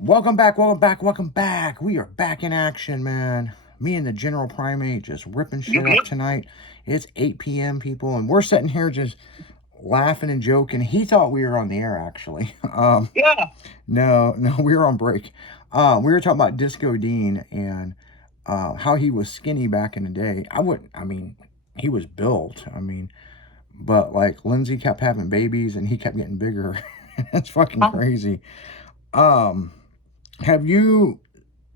Welcome back, welcome back, welcome back. We are back in action, man. Me and the General Primate just ripping shit up tonight. It's 8 p.m., people, and we're sitting here just laughing and joking. He thought we were on the air, actually. Yeah. No, we were on break. We were talking about Disco Dean and how he was skinny back in the day. He was built. But like Lindsay kept having babies and he kept getting bigger. That's fucking crazy. Have you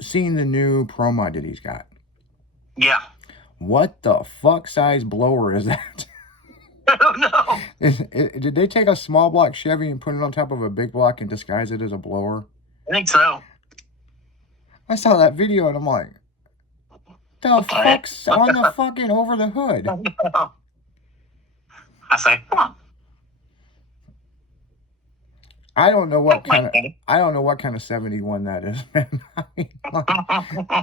seen the new Pro Mod that he's got? Yeah. What the fuck size blower is that? I don't know. Did they take a small block Chevy and put it on top of a big block and disguise it as a blower? I think so. I saw that video and I'm like, the fuck's on the fucking over the hood? I say, huh. I don't know what kind of 71 that is, man. I mean,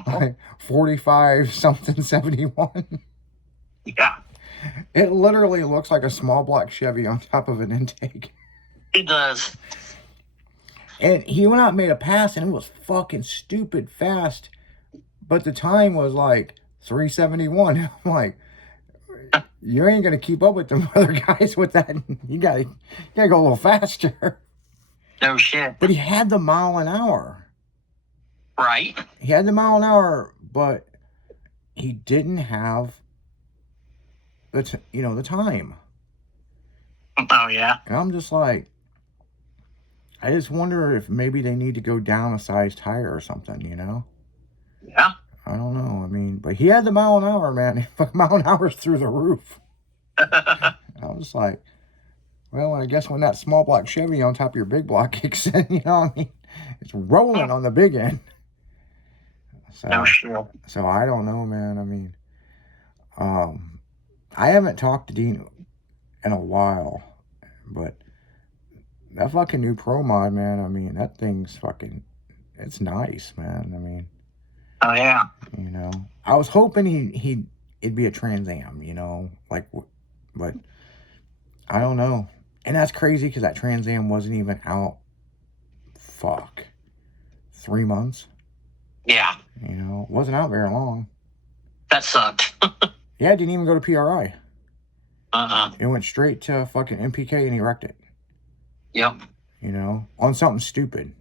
like 45 something 71. Yeah. It literally looks like a small block Chevy on top of an intake. It does. And he went out and made a pass, and it was fucking stupid fast. But the time was like 371. I'm like, you ain't gonna keep up with them other guys with that. You gotta go a little faster. No shit. But he had the mile an hour. Right. He had the mile an hour, but he didn't have the time. Oh yeah. And I'm just like, I just wonder if maybe they need to go down a size tire or something, you know? Yeah. I don't know. I mean, but he had the mile an hour, man. Mile an hour's through the roof. I was like, well, I guess when that small block Chevy on top of your big block kicks in, you know what I mean? It's rolling on the big end. No shit. So I don't know, man. I mean, I haven't talked to Dean in a while, but that fucking new Pro Mod, man, I mean, that thing's fucking, it's nice, man. I mean, oh yeah. You know, I was hoping it'd be a Trans Am, you know, like, but I don't know. And that's crazy because that Trans Am wasn't even out, 3 months. Yeah. You know, it wasn't out very long. That sucked. Yeah, it didn't even go to PRI. Uh-uh. It went straight to fucking MPK and he wrecked it. Yep. You know, on something stupid.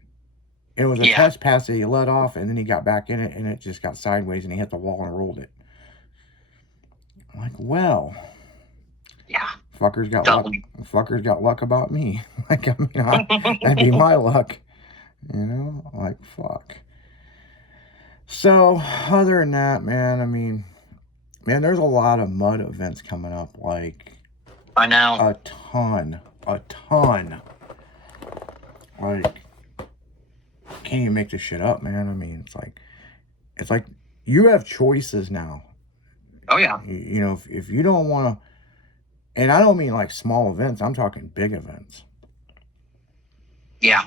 It was a test pass that he let off, and then he got back in it, and it just got sideways, and he hit the wall and rolled it. I'm like, well, yeah, fuckers got luck. Fuckers got luck about me. Like, I mean, that'd be my luck. You know, like fuck. So, other than that, man, I mean, man, there's a lot of mud events coming up. Like, I know, a ton. Like, can't even make this shit up, man. I mean, it's like you have choices now. Oh yeah. You know, if you don't want to, and I don't mean like small events, I'm talking big events. Yeah.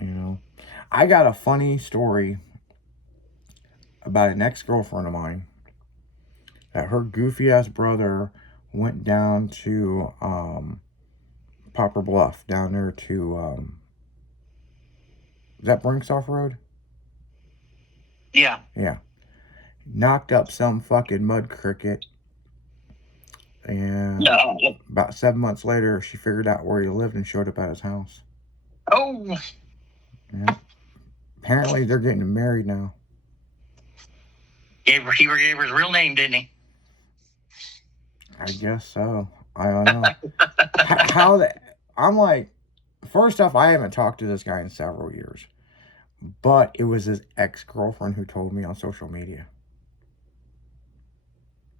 You know, I got a funny story about an ex-girlfriend of mine that her goofy ass brother went down to Poplar Bluff, down there to is that Brinksoff Road? Yeah. Yeah. Knocked up some fucking mud cricket. And about 7 months later, she figured out where he lived and showed up at his house. Oh. Yeah. Apparently, they're getting married now. He gave her his real name, didn't he? I guess so. I don't know. How that? I'm like, first off, I haven't talked to this guy in several years. But it was his ex-girlfriend who told me on social media.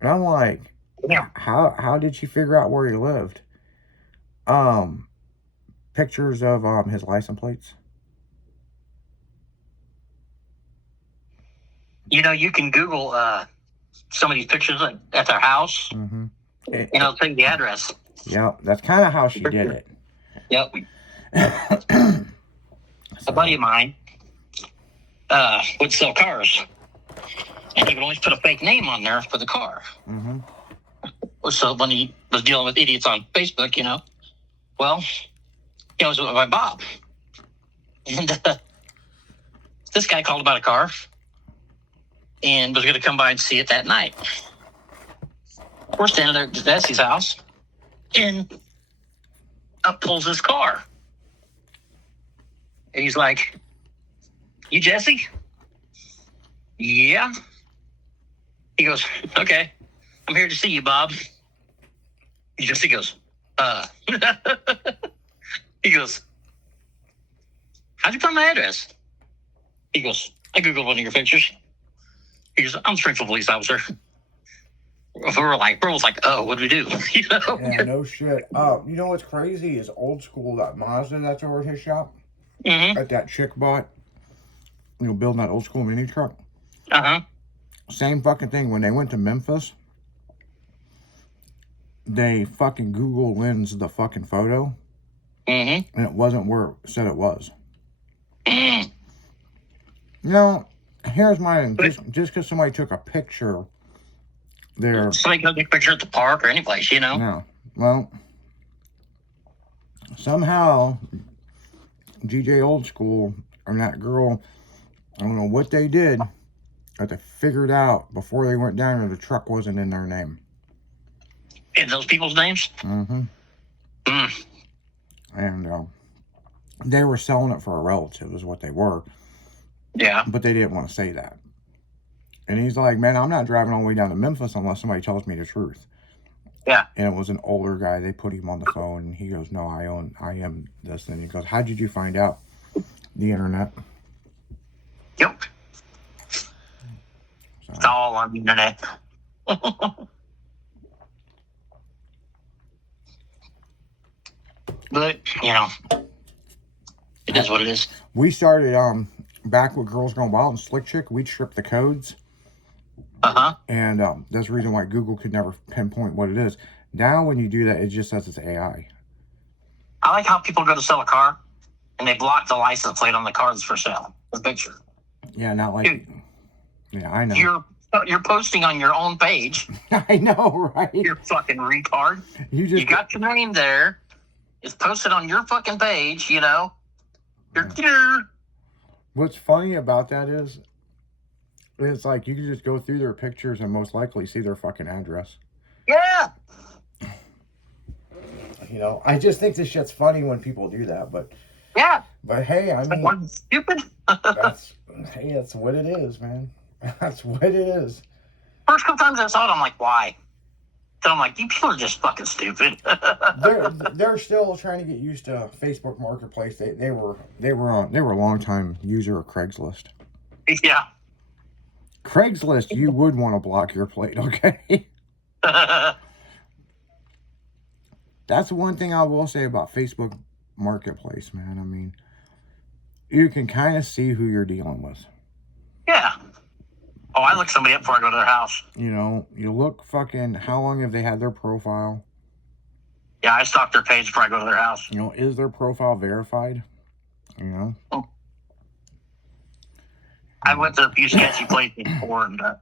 And I'm like, yeah. How did she figure out where he lived? Pictures of his license plates. You know, you can Google some of these pictures at their house. Mm-hmm. It'll tell you the address. Yep, that's kind of how she did it. Yep. A buddy of mine would sell cars, and he would always put a fake name on there for the car. Mm-hmm. So when he was dealing with idiots on Facebook, you know, well, it was by Bob. And this guy called about a car and was going to come by and see it that night. We're standing there at Jesse's house, and up pulls his car. And he's like, "You Jesse?" "Yeah." He goes, "Okay, I'm here to see you, Bob." Jesse goes, He goes, "How'd you find my address?" He goes, "I Googled one of your pictures." He goes, "I'm a Springfield police officer." Bro was like, "Oh, what do we do?" You know? Yeah, no shit. You know what's crazy is Old School, that Mazda that's over at his shop. Mm-hmm. That chick bought, building that Old School mini truck. Uh-huh. Same fucking thing. When they went to Memphis, they fucking Google lensed the fucking photo. Mm-hmm. And it wasn't where it said it was. Mm. Here's my, just because somebody took a picture there. Somebody go take a picture at the park or any place, No. Well, somehow, GJ Old School, and that girl, I don't know what they did, but they figured out before they went down there the truck wasn't in their name. In those people's names? Mm-hmm. Mm. And they were selling it for a relative is what they were. Yeah. But they didn't want to say that. And he's like, "Man, I'm not driving all the way down to Memphis unless somebody tells me the truth." Yeah. And it was an older guy. They put him on the phone, and he goes, "No, I am this." And he goes, "How did you find out?" "The internet." Yep. So, It's all on the internet. But, it is what it is. we started back with Girls Gone Wild and Slick Chick. We'd strip the codes. Uh-huh. And that's the reason why Google could never pinpoint what it is. Now, when you do that, it just says it's AI. I like how people go to sell a car and they block the license plate on the car that's for sale. The picture. Yeah, not like... Dude, yeah, I know. You're posting on your own page. I know, right? You're fucking retard. You got your name there. It's posted on your fucking page, You're What's funny about that is, it's like you can just go through their pictures and most likely see their fucking address. Yeah. I just think this shit's funny when people do that, but... Yeah. But hey, I mean... Like, stupid? that's what it is, man. That's what it is. First couple times I saw it, I'm like, why? Then I'm like, you people are just fucking stupid. they're still trying to get used to Facebook Marketplace. They were a long time user of Craigslist. Yeah. Craigslist, you would want to block your plate, okay? That's one thing I will say about Facebook Marketplace, man. I mean, you can kind of see who you're dealing with. Yeah. Oh, I look somebody up before I go to their house. You look fucking, how long have they had their profile? Yeah, I stalk their page before I go to their house. Is their profile verified? Oh. I went to a few sketchy places before, and I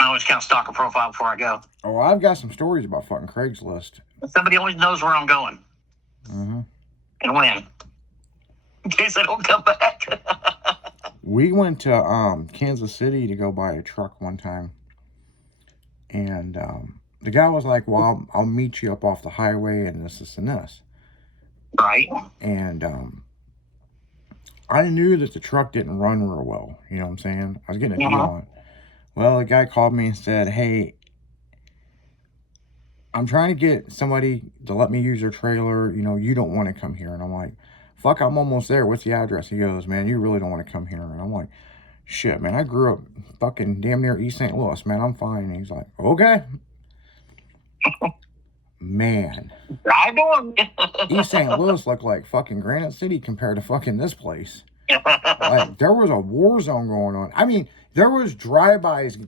always kind of stalk a profile before I go. Oh, I've got some stories about fucking Craigslist. Somebody always knows where I'm going. Mm-hmm. And when. In case I don't come back. We went to Kansas City to go buy a truck one time. And the guy was like, "Well, I'll meet you up off the highway and this and this." Right. And I knew that the truck didn't run real well. You know what I'm saying? I was getting a deal on it. Well, the guy called me and said, "Hey, I'm trying to get somebody to let me use their trailer. You don't want to come here." And I'm like, "Fuck, I'm almost there. What's the address?" He goes, "Man, you really don't want to come here." And I'm like, "Shit, man, I grew up fucking damn near East St. Louis, man. I'm fine." And he's like, "Okay." Man. Drive on. East St. Louis looked like fucking Granite City compared to fucking this place. Like, there was a war zone going on. I mean, there was drive-bys,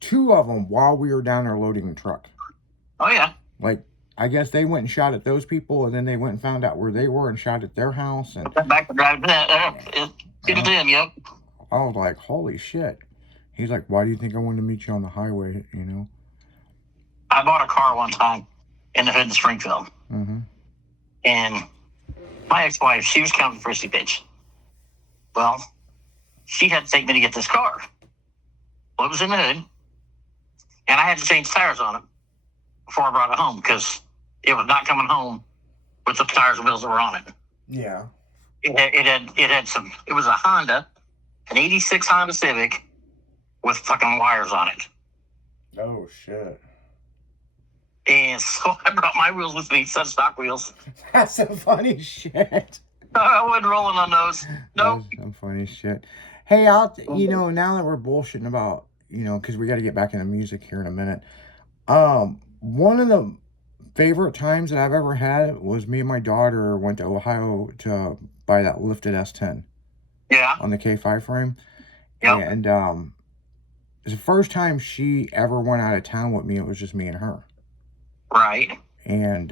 2 of them, while we were down there loading the truck. Oh, yeah. Like, I guess they went and shot at those people, and then they went and found out where they were and shot at their house. And back to driving to them, yep. I was like, holy shit. He's like, "Why do you think I wanted to meet you on the highway, I bought a car one time in the hood in Springfield. Mm-hmm. And my ex-wife, she was kind of a prissy bitch. Well, she had to take me to get this car. Well, it was in the hood, and I had to change tires on it before I brought it home because it was not coming home with the tires and wheels that were on it. Yeah. It had some. It was a Honda, an '86 Honda Civic with fucking wires on it. Oh shit. And so I brought my wheels with me, instead of stock wheels. That's some funny shit. I wasn't rolling on those. Nope. That's some funny shit. Hey, you know, now that we're bullshitting about, you know, because we got to get back into music here in a minute. One of the favorite times that I've ever had was me and my daughter went to Ohio to buy that lifted S10. Yeah. On the K5 frame. Yep. And it was the first time she ever went out of town with me. It was just me and her. Right. And,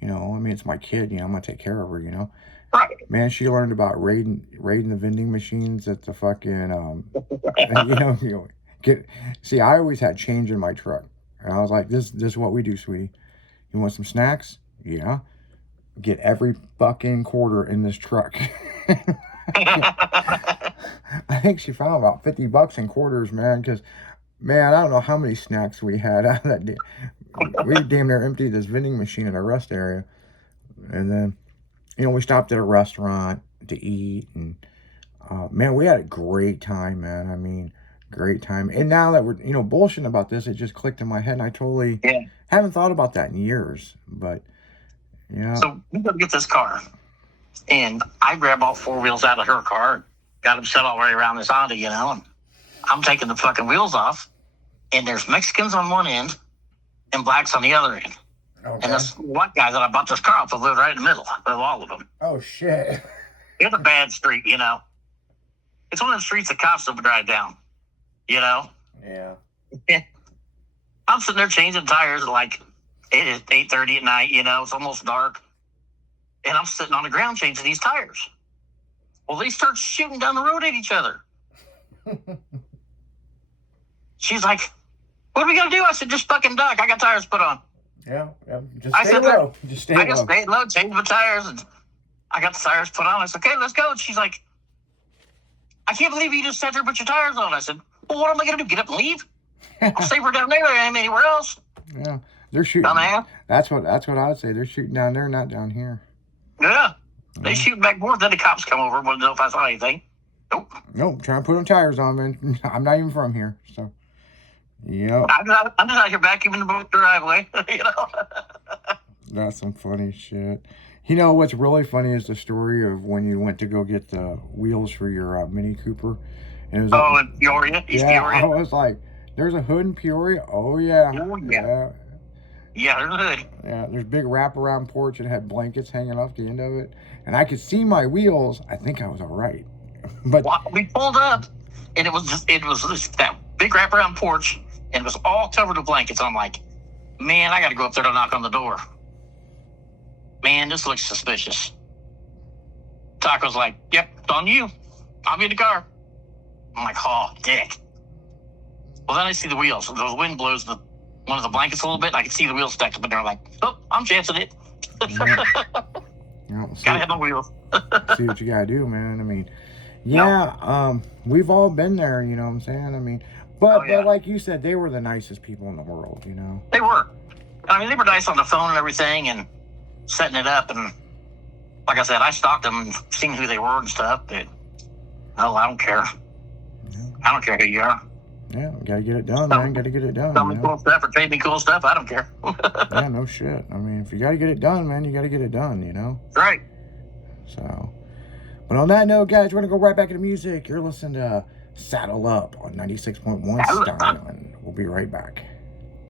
you know, I mean, it's my kid, you know, I'm going to take care of her, you know. Right. Man, she learned about raiding the vending machines at the fucking, you know, see, I always had change in my truck. And I was like, this is what we do, sweetie. You want some snacks? Yeah. Get every fucking quarter in this truck. I think she found about $50 in quarters, man, because, man, I don't know how many snacks we had out of that day. We damn near emptied this vending machine in a rest area. And then, you know, we stopped at a restaurant to eat. And, man, we had a great time, man. I mean, great time. And now that we're, you know, bullshitting about this, it just clicked in my head. And I totally haven't thought about that in years. But, yeah. So we go to get this car. And I grabbed all four wheels out of her car. Got them set all the way around this Honda, you know. And I'm taking the fucking wheels off. And there's Mexicans on one end and blacks on the other end. Okay. And this white guy that I bought this car off of lived right in the middle of all of them. Oh, shit. It's a bad street, you know. It's one of the streets that cops don't drive down, you know. Yeah. I'm sitting there changing tires at like 8:30 at night, you know. It's almost dark. And I'm sitting on the ground changing these tires. Well, they start shooting down the road at each other. She's like, what are we going to do? I said, just fucking duck. I got tires put on. Yeah. Just stay low. Just stay low. I just stayed low, changed my tires, and I got the tires put on. I said, okay, let's go. And she's like, I can't believe you just sat there and put your tires on. I said, well, what am I going to do? Get up and leave? I'll stay for down there. I am anywhere else. Yeah. They're shooting. Dumbass. That's what I would say. They're shooting down there, not down here. Yeah. They shoot back and forth. Then the cops come over. Want to know if I saw anything. Nope. Trying to put them tires on, man. I'm not even from here, so. Yep. I'm just out here vacuuming the driveway. You know. That's some funny shit. You know what's really funny is the story of when you went to go get the wheels for your Mini Cooper. And it was in Peoria? East Peoria? I was like, there's a hood in Peoria? Oh, yeah. Oh, yeah. Yeah, there's a hood. Yeah, there's a big wraparound porch and it had blankets hanging off the end of it. And I could see my wheels. I think I was all right. But we pulled up, and it was just that big wraparound porch, and it was all covered with blankets. I'm like, man, I got to go up there to knock on the door. Man, this looks suspicious. Taco's like, yep, it's on you. I'll be in the car. I'm like, oh, dick. Well, then I see the wheels. The wind blows one of the blankets a little bit, and I can see the wheels stacked up in there. I'm like, oh, I'm chancing it. Gotta have my wheels. See what you gotta do, man. I mean, we've all been there, you know what I'm saying? I mean, but like you said, they were the nicest people in the world, you know? They were. I mean, they were nice on the phone and everything and setting it up. And like I said, I stalked them and seen who they were and stuff. But, no, I don't care. Yeah. I don't care who you are. Yeah, gotta get it done, man. Gotta get it done. Tell me cool stuff or trade me cool stuff. I don't care. Yeah, no shit. I mean, if you gotta get it done, man, you gotta get it done, you know? Right. So, but on that note, guys, we're gonna go right back into music. You're listening to Saddle Up on 96.1 Styling. We'll be right back.